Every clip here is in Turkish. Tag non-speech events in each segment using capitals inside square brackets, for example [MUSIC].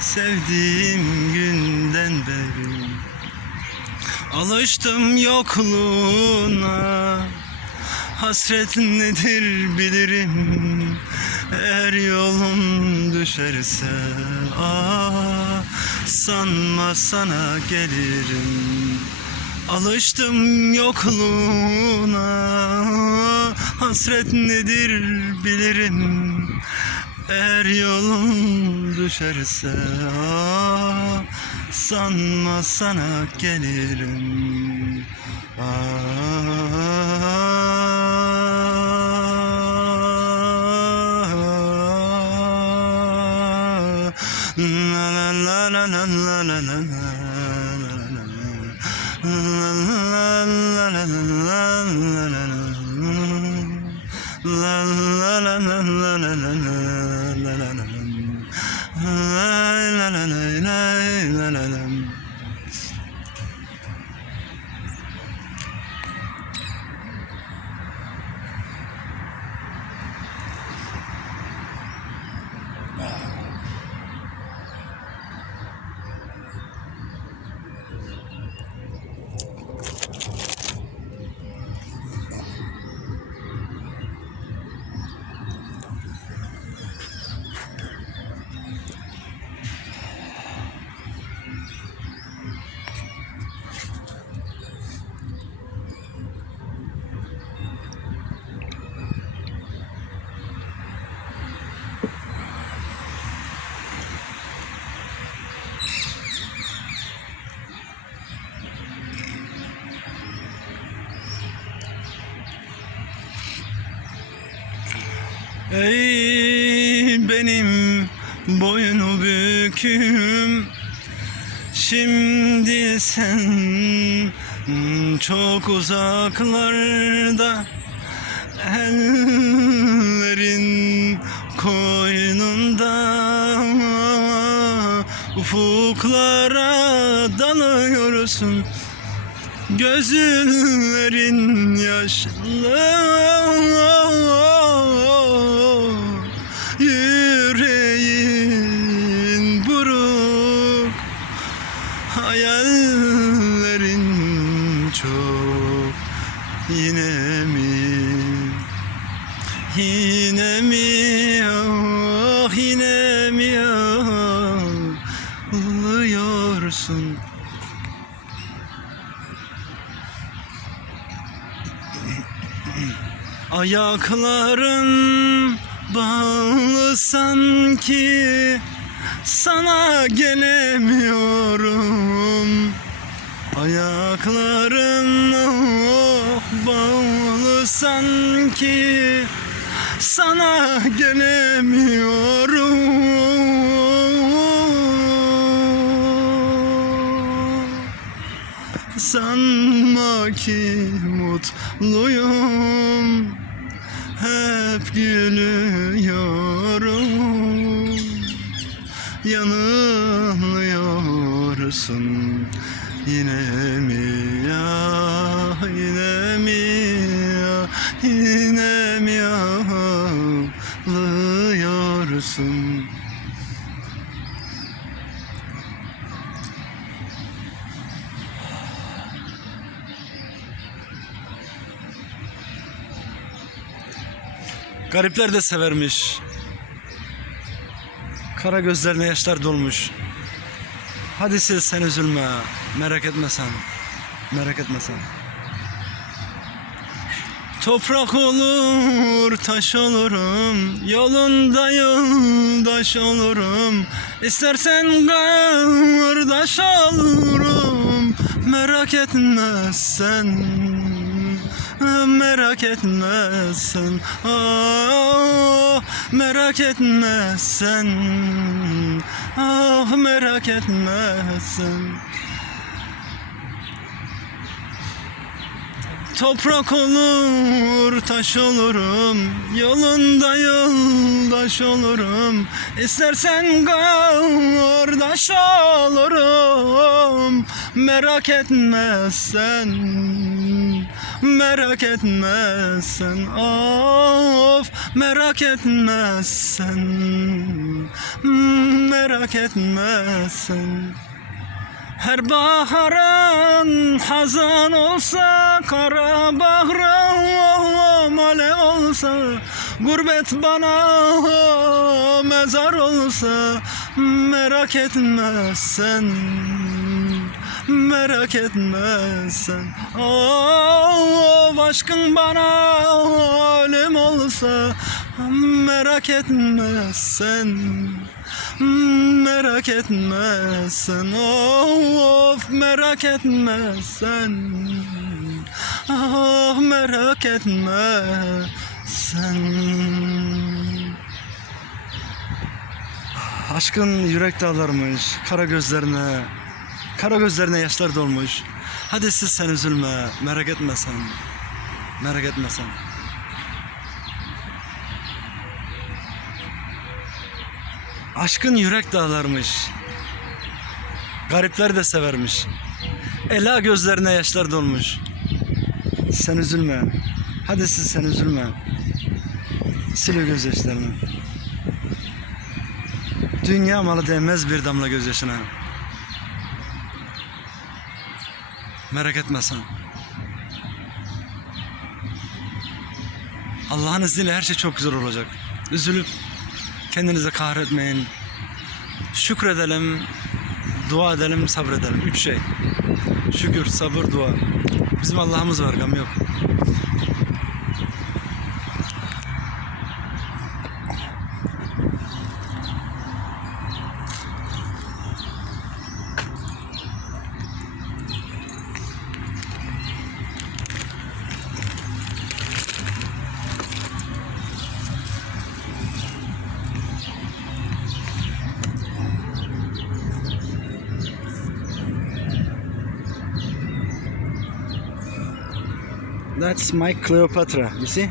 Sevdiğim günden beri Alıştım yokluğuna. Hasret nedir bilirim Eğer yolum düşerse. Ah, Sanma sana gelirim. Alıştım yokluğuna. Hasret nedir bilirim Eğer yolum düşerse ah, Sanma sana gelirim Ah, la la la la la la la la Ey benim boynu büküm. Şimdi sen çok uzaklarda Ellerin koynunda. Ufuklara dalıyorsun Gözlerin yaşlı Yine mi? Yine mi? Ah yine mi? Ağlıyorsun. Ayakların bağlı sanki Sana gelemiyorum. Ayakların oh, sanki Sana gelemiyorum. Sanma ki mutluyum Hep gülüyorum. Yanılıyorsun Yine Garipler de severmiş. Kara gözlerine yaşlar dolmuş. Hadi sil sen üzülme. Merak etme sen. Merak etme sen. Toprak olur, taş olurum. Yolunda yoldaş olurum. İstersen kardeş olurum. Merak etme sen. Merak etme sen. Ah, merak etme sen. Ah, merak etme sen Toprak olur, taş olurum. Yolunda yoldaş olurum. İstersen kardeş olurum. Merak etme sen Merak etme sen Of merak etme sen Merak etme sen her baharın hazan olsa Kara bahrım alev olsa Gurbet bana mezar olsa Merak etme sen Merak etme sen Of aşkın bana ölüm olsa Merak etme sen Merak etme sen of merak etme sen. Ah merak etme sen. Aşkın yürek dağlarmış kara gözlerine Kara gözlerine yaşlar dolmuş. Hadi siz sen üzülme merak etme sen Merak etme sen Aşkın yürek dağlarmış. Garipler de severmiş. Ela gözlerine yaşlar dolmuş. Sen üzülme. Hadi siz sen üzülme. Sil o gözyaşlarını. Dünya malı değmez bir damla gözyaşına. Merak etme sen. Allah'ın izniyle her şey çok güzel olacak. Üzülüp Kendinize kahretmeyin. Şükredelim, dua edelim, sabredelim. Üç şey. Şükür, sabır, dua. Bizim Allah'ımız var, gam yok. That's my Cleopatra, you see?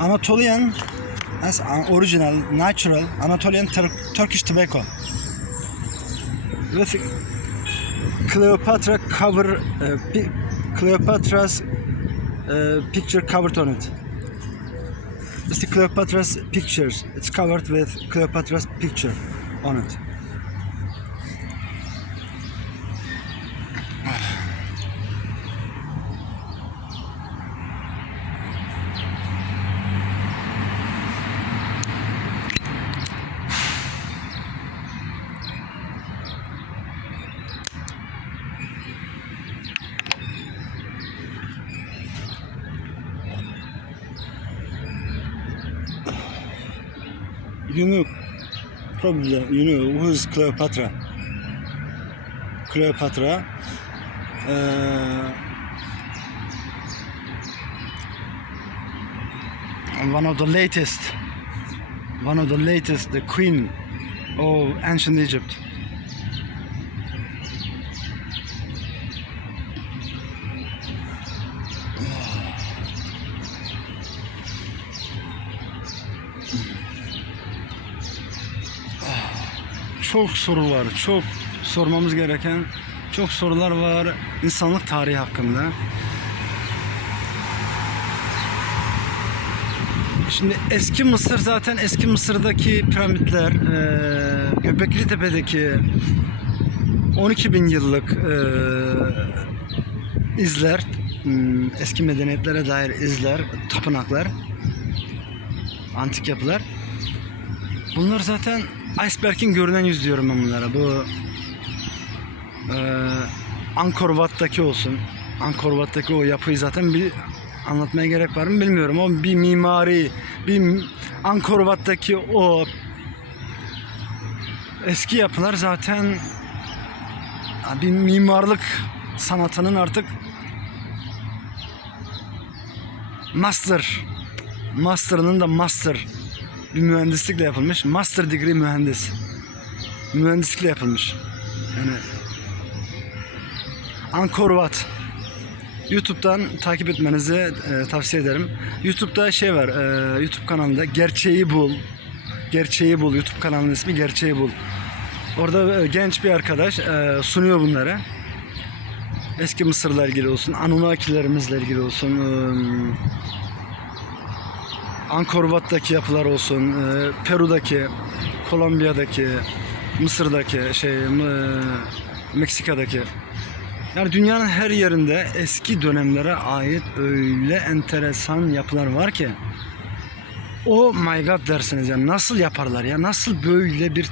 Anatolian, that's original, natural Anatolian Tur- Turkish tobacco. With Cleopatra cover, uh, Cleopatra's uh, picture covered on it. It's the Cleopatra's pictures. It's covered with Cleopatra's picture on it. You know, probably you know who's Cleopatra. Cleopatra. Uh, one of the latest, one of the latest, the queen of ancient Egypt. Çok soru var. Çok sormamız gereken çok sorular var insanlık tarihi hakkında. Şimdi eski Mısır zaten eski Mısır'daki piramitler, eee Göbekli Tepe'deki 12 bin yıllık eee, izler, hmm, eski medeniyetlere dair izler, tapınaklar, antik yapılar. Bunlar zaten iceberg'in görünen yüz diyorum ben bunlara. Bu eee Angkor Wat'taki olsun. Angkor Wat'taki o yapıyı zaten bir anlatmaya gerek var mı bilmiyorum. O bir mimari, bir Angkor Wat'taki o eski yapılar zaten bir mimarlık sanatının artık master master'ının da master bir mühendislikle yapılmış. Master degree mühendis. Mühendislikle yapılmış. Yani Angkor Wat. YouTube'dan takip etmenizi e, tavsiye ederim. YouTube'da şey var, e, YouTube kanalında Gerçeği Bul. Gerçeği Bul. YouTube kanalının ismi Gerçeği Bul. Orada e, genç bir arkadaş e, sunuyor bunları. Eski Mısır'la ilgili olsun, Anunnakilerimizle ilgili olsun, e, Angkor Wat'taki yapılar olsun, e, Peru'daki, Kolombiya'daki, Mısır'daki, şey, Meksika'daki. Yani dünyanın her yerinde eski dönemlere ait öyle enteresan yapılar var ki Oh my god dersiniz ya. Nasıl yaparlar ya? Nasıl böyle bir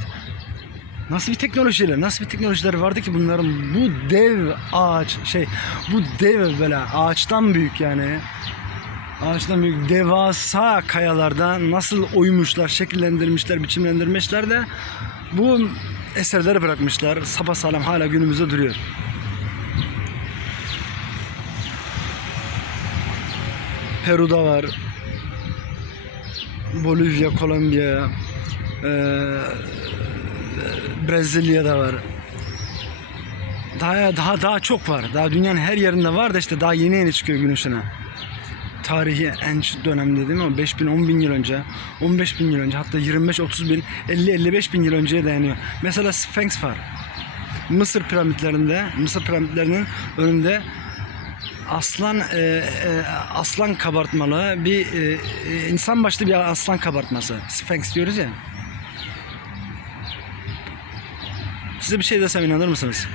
nasıl bir teknolojiler nasıl bir teknolojiler vardı ki bunların bu dev ağaç şey bu dev böyle ağaçtan büyük yani ağaçtan büyük devasa kayalarda nasıl oymuşlar şekillendirmişler biçimlendirmişler de bu eserleri bırakmışlar sapasağlam hala günümüzde duruyor. Peru'da var. Bolivya, Kolombiya, eee Brezilya'da var. Daha daha daha çok var. Daha dünyanın her yerinde var da işte daha yeni yeni çıkıyor gün. Tarihi en şu dönemde değil mi? O 5 bin, 10 bin yıl önce, 15 bin yıl önce, hatta 25, 30 bin, 50, 55 bin yıl önceye dayanıyor. Mesela Sphinx var. Mısır piramitlerinde, Mısır piramitlerinin önünde aslan e, e, aslan kabartmalı bir e, e, insan başlı bir aslan kabartması. Sphinx diyoruz ya. Size bir şey desem inanır mısınız?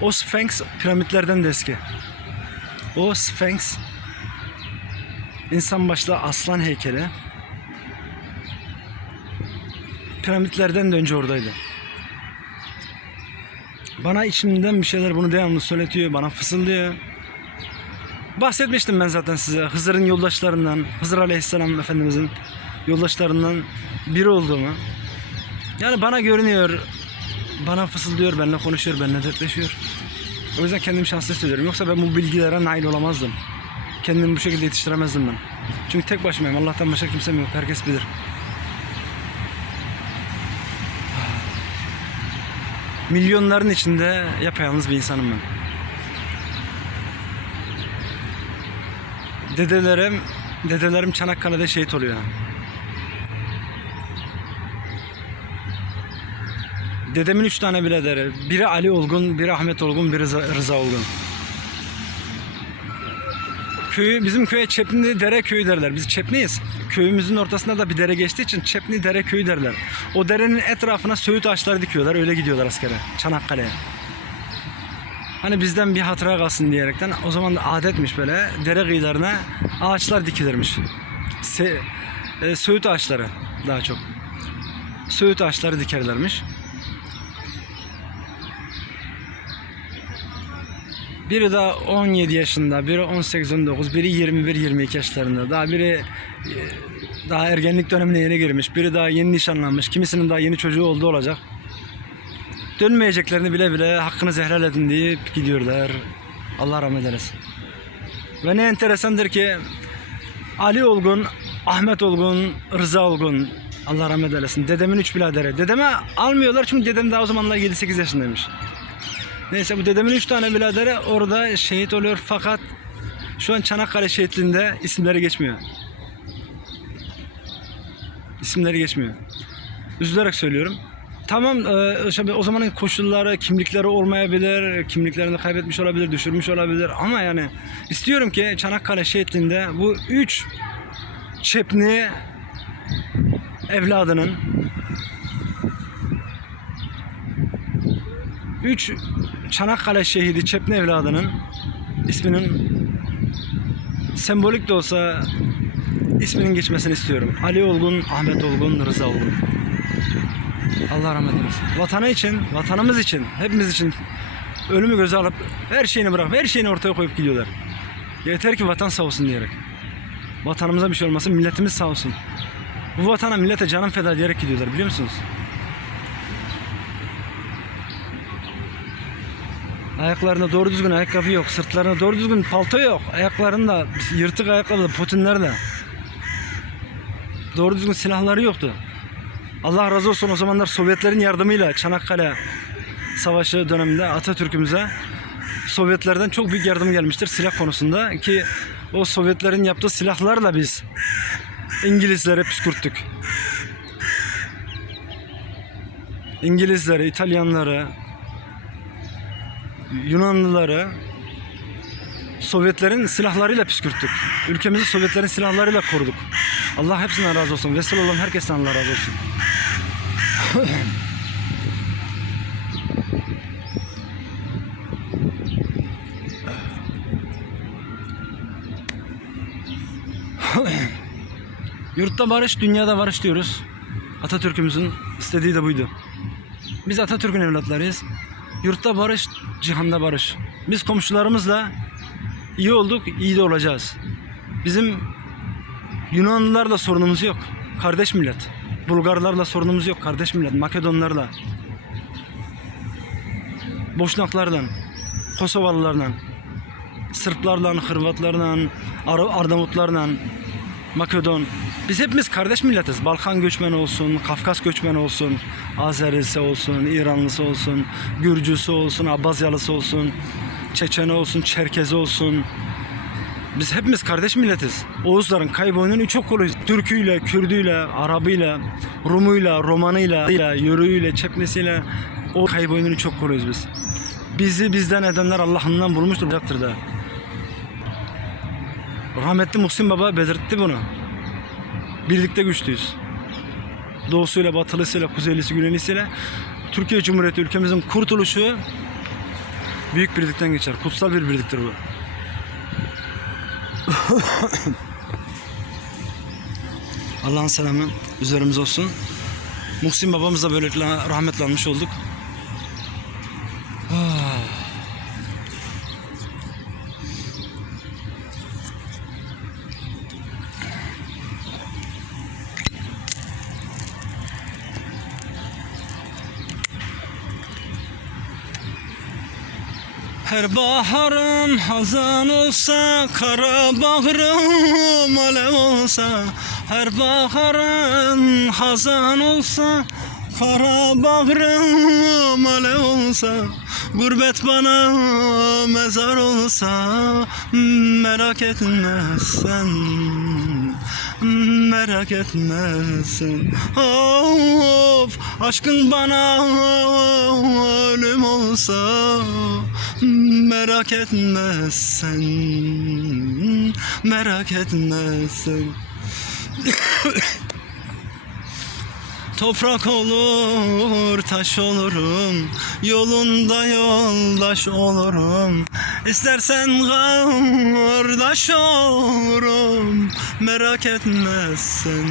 O Sphinx piramitlerden de eski. O Sphinx insan başlı aslan heykeli piramitlerden de önce oradaydı. Bana içimden bir şeyler bunu devamlı söyletiyor, bana fısıldıyor. Bahsetmiştim ben zaten size Hızır'ın yoldaşlarından, Hızır Aleyhisselam Efendimizin yoldaşlarından biri olduğumu. Yani bana görünüyor, bana fısıldıyor, benimle konuşuyor, benimle dertleşiyor. O yüzden kendimi şanslı hissediyorum. Yoksa ben bu bilgilere nail olamazdım. Kendimi bu şekilde yetiştiremezdim ben. Çünkü tek başımayım. Allah'tan başka kimsem yok. Herkes bilir. Milyonların içinde yapayalnız bir insanım ben. Dedelerim, dedelerim Çanakkale'de şehit oluyor. Dedemin üç tane biraderi. Biri Ali Olgun, biri Ahmet Olgun, biri Rıza, Rıza Olgun. Köyü, bizim köye Çepni Dere Köyü derler. Biz Çepniyiz. Köyümüzün ortasında da bir dere geçtiği için Çepni Dere Köyü derler. O derenin etrafına söğüt ağaçları dikiyorlar. Öyle gidiyorlar askere. Çanakkale'ye. Hani bizden bir hatıra kalsın diyerekten o zaman da adetmiş böyle dere kıyılarına ağaçlar dikilirmiş. Se, e, söğüt ağaçları daha çok. Söğüt ağaçları dikerlermiş. Biri daha 17 yaşında, biri 18-19, biri 21-22 yaşlarında. Daha biri e, daha ergenlik dönemine yeni girmiş, biri daha yeni nişanlanmış, kimisinin daha yeni çocuğu oldu olacak. Dönmeyeceklerini bile bile hakkını helal edin deyip gidiyorlar. Allah rahmet eylesin. Ve ne enteresandır ki Ali Olgun, Ahmet Olgun, Rıza Olgun Allah rahmet eylesin. Dedemin üç biraderi. Dedeme almıyorlar çünkü dedem daha o zamanlar 7-8 yaşındaymış. Neyse bu dedemin üç tane biraderi orada şehit oluyor fakat şu an Çanakkale şehitliğinde isimleri geçmiyor. İsimleri geçmiyor. Üzülerek söylüyorum. Tamam e, o zamanın koşulları, kimlikleri olmayabilir, kimliklerini kaybetmiş olabilir, düşürmüş olabilir ama yani istiyorum ki Çanakkale şehitliğinde bu üç çepni evladının üç Çanakkale şehidi Çepni evladının isminin sembolik de olsa isminin geçmesini istiyorum. Ali Olgun, Ahmet Olgun, Rıza Olgun. Allah rahmet eylesin. Vatanı için, vatanımız için, hepimiz için ölümü göze alıp her şeyini bırakıp her şeyini ortaya koyup gidiyorlar. Yeter ki vatan sağ olsun diyerek. Vatanımıza bir şey olmasın, milletimiz sağ olsun. Bu vatana millete canım feda diyerek gidiyorlar biliyor musunuz? Ayaklarında doğru düzgün ayakkabı yok. Sırtlarında doğru düzgün palto yok. Ayaklarında yırtık ayakkabı, putinler Doğru düzgün silahları yoktu. Allah razı olsun o zamanlar Sovyetlerin yardımıyla Çanakkale Savaşı döneminde Atatürk'ümüze Sovyetlerden çok büyük yardım gelmiştir silah konusunda ki o Sovyetlerin yaptığı silahlarla biz İngilizlere püskürttük. İngilizlere, İtalyanlara, Yunanlıları Sovyetlerin silahlarıyla püskürttük. Ülkemizi Sovyetlerin silahlarıyla koruduk. Allah hepsinden razı olsun. Vesile olan herkesten Allah razı olsun. Yurtta barış, dünyada barış diyoruz. Atatürk'ümüzün istediği de buydu. Biz Atatürk'ün evlatlarıyız. Yurtta barış, cihanda barış. Biz komşularımızla iyi olduk, iyi de olacağız. Bizim Yunanlılarla sorunumuz yok. Kardeş millet. Bulgarlarla sorunumuz yok. Kardeş millet. Makedonlarla. Boşnaklarla. Kosovalılarla. Sırplarla, Hırvatlarla, Ar- Arnavutlarla, Makedon. Biz hepimiz kardeş milletiz. Balkan göçmeni olsun, Kafkas göçmeni olsun, Azerisi olsun, İranlısı olsun, Gürcüsü olsun, Abazyalısı olsun, Çeçeni olsun, Çerkezi olsun. Biz hepimiz kardeş milletiz. Oğuzların kayboyunun üç okuluyuz. Türküyle, Kürdüyle, Arabıyla, Rumuyla, Romanıyla, Yörüğüyle, Çepnesiyle o kayboyunun üç okuluyuz biz. Bizi bizden edenler Allah'ından bulmuştur da. Rahmetli Muhsin Baba belirtti bunu. Birlikte güçlüyüz. Doğusuyla, batılısıyla, kuzeylisi, güneylisiyle Türkiye Cumhuriyeti ülkemizin kurtuluşu büyük birlikten geçer. Kutsal bir birliktir bu. [COUGHS] Allah'ın selamı üzerimize olsun. Muhsin babamız böylelikle rahmetlanmış olduk. Her baharım hazan olsa, kara bağrım alev olsa Her baharım hazan olsa, kara bağrım alev olsa Gurbet bana mezar olsa, merak etme sen Merak etme sen Of aşkın bana ölüm olsa Merak etme sen Merak etme sen Toprak olur, taş olurum. Yolunda yoldaş olurum. İstersen kardeş olurum. Merak etme sen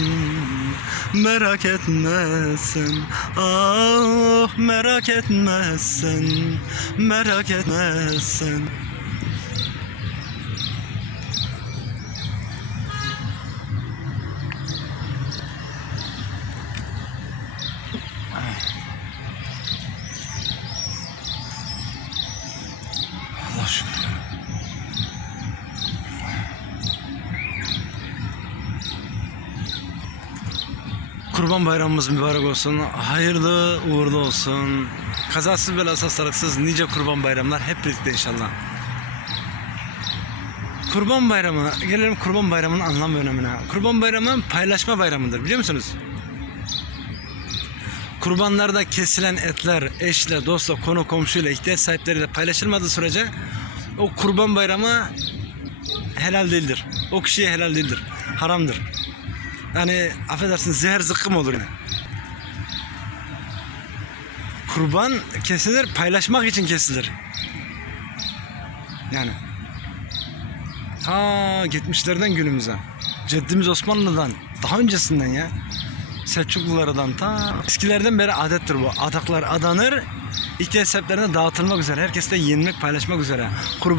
Merak etme sen Ah merak etme sen Merak etme Kurban bayramımız mübarek olsun. Hayırlı uğurlu olsun. Kazasız belasız hastalıksız nice kurban bayramlar hep birlikte inşallah. Kurban bayramı, gelelim kurban bayramının anlam ve önemine. Kurban bayramı paylaşma bayramıdır biliyor musunuz? Kurbanlarda kesilen etler eşle, dostla, konu komşuyla, ihtiyaç sahipleriyle paylaşılmadığı sürece o kurban bayramı helal değildir. O kişiye helal değildir. Haramdır. Yani affedersiniz zehir zıkkım olur yani. Kurban kesilir paylaşmak için kesilir. Yani. Ta 70'lerden günümüze. Ceddimiz Osmanlı'dan daha öncesinden ya. Selçuklulardan ta eskilerden beri adettir bu. Adaklar adanır, ihtiyaç sahiplerine dağıtılmak üzere. Herkeste yenmek, paylaşmak üzere. Kurban